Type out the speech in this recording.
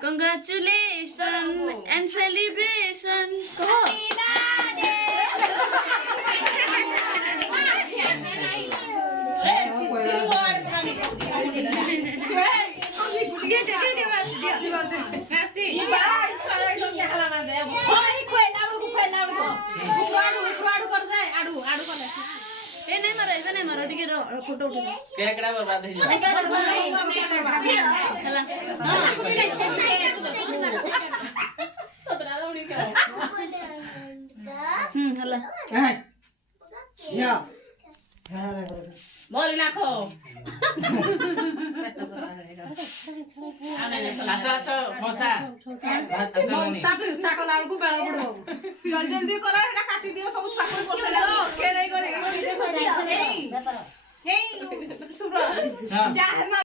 Congratulations and celebration. कहो ए नहीं मारो ठीक है फोटो उठा केकड़ा बर्बाद है हला या बोली लाखो आसा मौसा साको लाडू बेला पड़ो जल्दी करो एटा काटी दियो सब साको पड़ले के नहीं करे हे सुब्र हां जा